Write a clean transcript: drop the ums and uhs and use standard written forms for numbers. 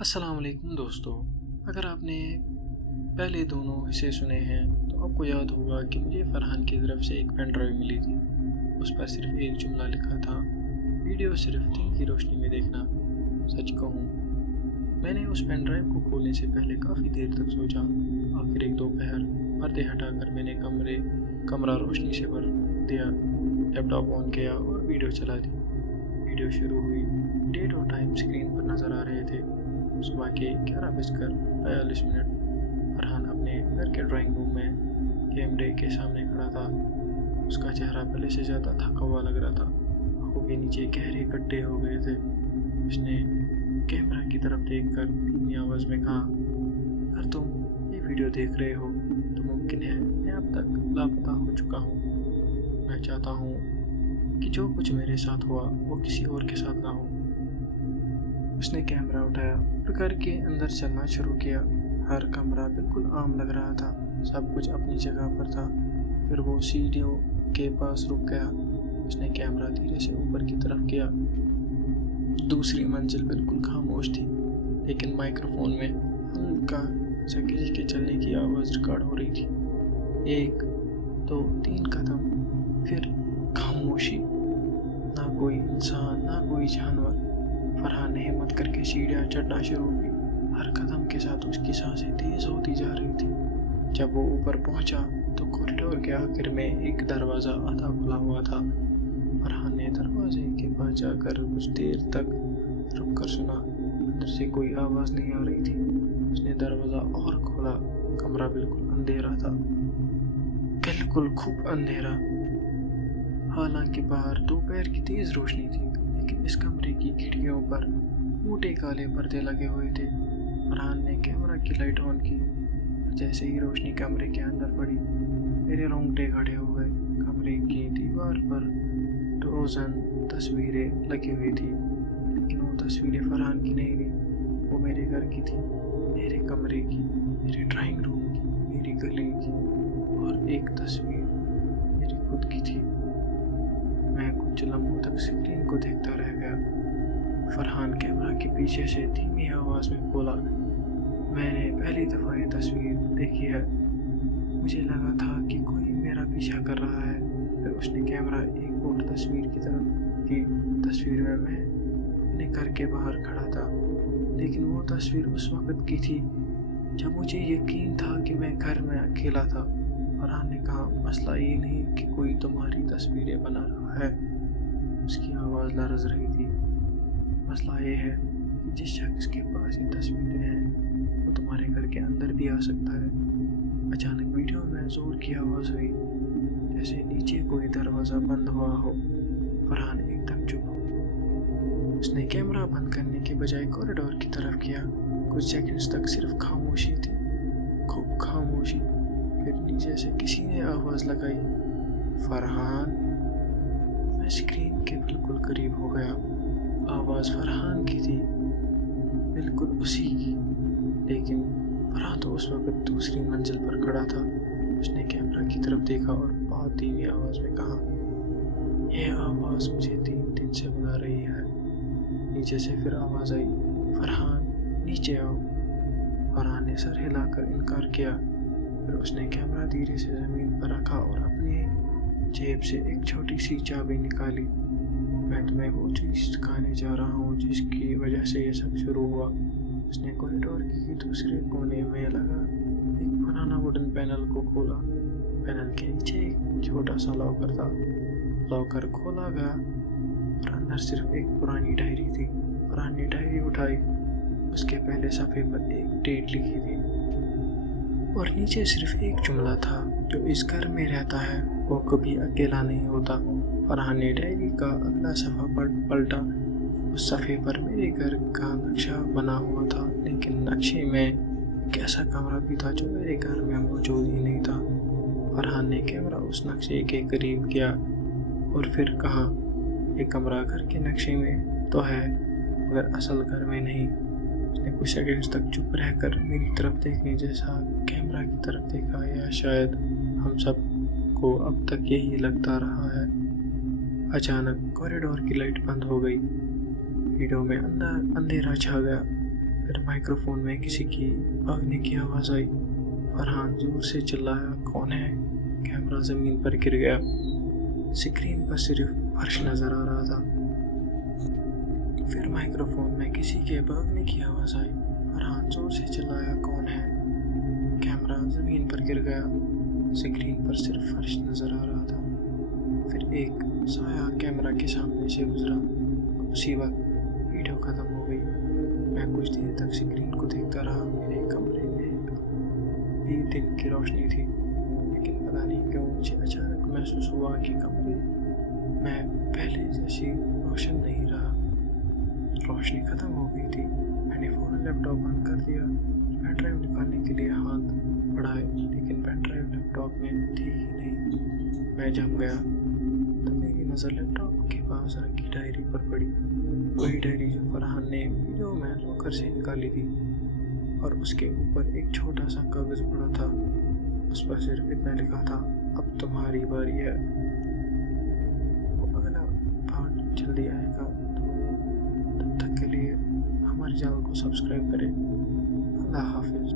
अस्सलाम वालेकुम दोस्तों। अगर आपने पहले दोनों हिस्से सुने हैं तो आपको याद होगा कि मुझे फरहान की तरफ से एक पेन ड्राइव मिली थी। उस पर सिर्फ एक जुमला लिखा था, वीडियो सिर्फ दिन की रोशनी में देखना। सच कहूँ, मैंने उस पेन ड्राइव को खोलने से पहले काफ़ी देर तक सोचा। आखिर एक दोपहर पर्दे हटाकर मैंने कमरा रोशनी से भर दिया, लैपटॉप ऑन किया और वीडियो चला दी। वीडियो शुरू हुई, डेट और टाइम स्क्रीन पर नज़र आ रहे थे। सुबह के 11:42। फरहान अपने घर के ड्राइंग रूम में कैमरे के सामने खड़ा था। उसका चेहरा पहले से ज़्यादा थका हुआ लग रहा था, आंखों के नीचे गहरे गड्ढे हो गए थे। उसने कैमरा की तरफ देखकर धीमी आवाज़ में कहा, अगर तुम ये वीडियो देख रहे हो तो मुमकिन है मैं अब तक लापता हो चुका हूँ। मैं चाहता हूँ कि जो कुछ मेरे साथ हुआ वो किसी और के साथ ना हो। उसने कैमरा उठाया और घर के अंदर चलना शुरू किया। हर कमरा बिल्कुल आम लग रहा था, सब कुछ अपनी जगह पर था। फिर वो सीढ़ियों के पास रुक गया। उसने कैमरा धीरे से ऊपर की तरफ किया। दूसरी मंजिल बिल्कुल खामोश थी, लेकिन माइक्रोफोन में हल्का सा किसी के चलने की आवाज़ रिकॉर्ड हो रही थी। 1 2 3 कदम, फिर खामोशी। ना कोई इंसान, ना कोई जानवर। फरहान ने हिम्मत करके सीढ़ियाँ चढ़ना शुरू की। हर कदम के साथ उसकी सांसें तेज होती जा रही थी। जब वो ऊपर पहुंचा तो कॉरिडोर के आखिर में एक दरवाज़ा आधा खुला हुआ था। फरहान ने दरवाजे के पास जाकर कुछ देर तक रुक कर सुना। अंदर से कोई आवाज़ नहीं आ रही थी। उसने दरवाज़ा और खोला। कमरा बिल्कुल अंधेरा था, बिल्कुल खूब अंधेरा। हालांकि बाहर दोपहर की तेज़ रोशनी थी, लेकिन इस कमरे की खिड़कियों पर मोटे काले पर्दे लगे हुए थे। फरहान ने कैमरा की लाइट ऑन की। जैसे ही रोशनी कमरे के अंदर पड़ी, मेरे रोंगटे खड़े हो गए। कमरे की दीवार पर डज़न तस्वीरें लगी हुई थी, लेकिन वो तस्वीरें फरहान की नहीं थी। वो मेरे घर की थी, मेरे कमरे की, मेरे ड्राइंग रूम की, मेरी गली की, और एक तस्वीर मेरी खुद की थी। मैं कुछ लम्हों तक स्क्रीन को देखता रह गया। फरहान कैमरा के पीछे से धीमी आवाज़ में बोला, मैंने पहली दफ़ा ये तस्वीर देखी है। मुझे लगा था कि कोई मेरा पीछा कर रहा है। फिर उसने कैमरा एक और तस्वीर की तरफ की। तस्वीर में मैं अपने घर के बाहर खड़ा था, लेकिन वो तस्वीर उस वक़्त की थी जब मुझे यकीन था कि मैं घर में अकेला था। फरहान ने कहा, मसला ये नहीं कि कोई तुम्हारी तस्वीरें बना रहा है। उसकी आवाज़ लरज़ रही थी। मसला ये है कि जिस शख्स के पास ये तस्वीरें हैं वो तुम्हारे घर के अंदर भी आ सकता है। अचानक वीडियो में ज़ोर की आवाज़ हुई, जैसे नीचे कोई दरवाज़ा बंद हुआ हो। फरहान एकदम चुप हो। उसने कैमरा बंद करने के बजाय कॉरिडोर की तरफ किया। कुछ सेकंड्स तक सिर्फ खामोशी थी, खूब खामोशी। फिर नीचे से किसी ने आवाज़ लगाई, फरहान। मैं स्क्रीन के बिल्कुल करीब हो गया। आवाज़ फरहान की थी, बिल्कुल उसी की, लेकिन फरहान तो उस वक़्त दूसरी मंजिल पर खड़ा था। उसने कैमरा की तरफ देखा और बहुत धीमी आवाज़ में कहा, यह आवाज़ मुझे 3 दिन से बुला रही है। नीचे से फिर आवाज़ आई, फरहान नीचे आओ। फरहान ने सर हिलाकर इनकार किया। फिर उसने कैमरा धीरे से ज़मीन पर रखा और अपनी जेब से एक छोटी सी चाबी निकाली। मैं तुम्हें वो चीज़ सिखाने जा रहा हूँ जिसकी वजह से ये सब शुरू हुआ। उसने कॉरिडोर के दूसरे कोने में लगा एक पुराना वुडन पैनल को खोला। पैनल के नीचे एक छोटा सा लॉकर था। लॉकर खोला गया और अंदर सिर्फ एक पुरानी डायरी थी। फरहान ने डायरी उठाई। उसके पहले सफ़े पर एक डेट लिखी थी और नीचे सिर्फ एक जुमला था, जो इस घर में रहता है वो कभी अकेला नहीं होता। फरहान ने डायरी का अगला सफ़ा पलटा। उस सफ़े पर मेरे घर का नक्शा बना हुआ था, लेकिन नक्शे में एक ऐसा कमरा भी था जो मेरे घर में मौजूद ही नहीं था। फरहान ने कैमरा उस नक्शे के करीब किया और फिर कहा, ये कमरा घर के नक्शे में तो है, मगर असल घर में नहीं। उसने कुछ सेकंड्स तक चुप रहकर मेरी तरफ देखने जैसा कैमरा की तरफ देखा, या शायद हम सब को अब तक यही लगता रहा है। अचानक कॉरिडोर की लाइट बंद हो गई। वीडियो में अंधेरा छा गया। फिर माइक्रोफोन में किसी की भागने की आवाज़ आई। फरहान जोर से चिल्लाया, कौन है? कैमरा ज़मीन पर गिर गया। स्क्रीन पर सिर्फ फर्श नज़र आ रहा था। फिर माइक्रोफोन में किसी के भागने की आवाज़ आई। फरहान जोर से चिल्लाया, कौन है? कैमरा ज़मीन पर गिर गया। स्क्रीन पर सिर्फ फर्श नज़र आ रहा था। फिर एक साया कैमरा के सामने से गुजरा। उसी वक्त वीडियो ख़त्म हो गई। मैं कुछ देर तक स्क्रीन को देखता रहा। मेरे कमरे में भी दिन की रोशनी थी, लेकिन पता नहीं क्यों मुझे अचानक महसूस हुआ कि कमरे में पहले जैसी रोशन नहीं रहा। रोशनी ख़त्म हो गई थी। मैंने फ़ौरन लैपटॉप बंद कर दिया। पेन ड्राइव निकालने के लिए हाथ बढ़ाए, लेकिन पेन ड्राइव लैपटॉप में थी ही नहीं। मैं जम गया। तो मेरी नज़र लैपटॉप के पास रखी डायरी पर पड़ी। वही डायरी जो फरहान ने वीडियो में लॉकर से निकाली थी, और उसके ऊपर एक छोटा सा कागज़ पड़ा था। उस पर सिर्फ इतना लिखा था, अब तुम्हारी बारी है। वो अगला पार्ट जल्दी आएगा, तो तब तक के लिए हमारे चैनल को सब्सक्राइब करें। अल्लाह हाफिज़।